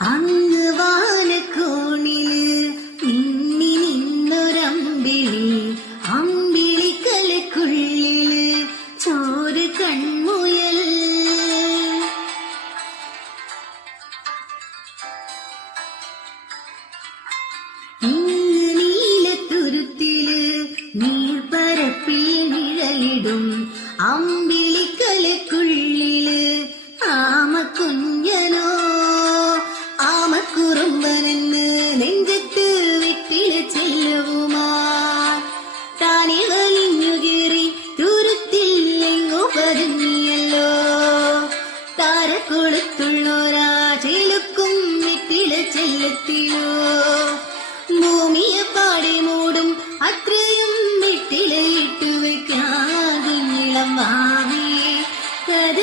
അങ്ങ് വാനക്കോണില് നിന്നി നിന്നൊരമ്പിളി, അമ്പിളിക്കലക്കുള്ളില് ചോര കൺമുയൽ. ഇങ്ങ് നീലത്തുരുത്തില് നീർപ്പരപ്പിൽ നിഴലിടും അമ്പിളിക്കലക്കുള്ളില് ആമക്കുഞ്ഞനോ ആമക്കുറുമ്പനെന്ന് നെഞ്ചത്ത് വിട്ടില ചെല്ലവുമാ. താനെ വലിഞ്ഞു കയറി തുരുത്തില്ലെങ്ങോ പതുങ്ങിയല്ലോ. താരക്കൊളുത്തുള്ളോരാ ചെലുക്കും വിട്ടില ചെല്ലത്തിലോ. ഭൂമിയെ പാടെ മൂടും അത്രയും വിട്ടിലയിട്ടു വയ്ക്കാതിളം വാങ്ങിയേ കഥ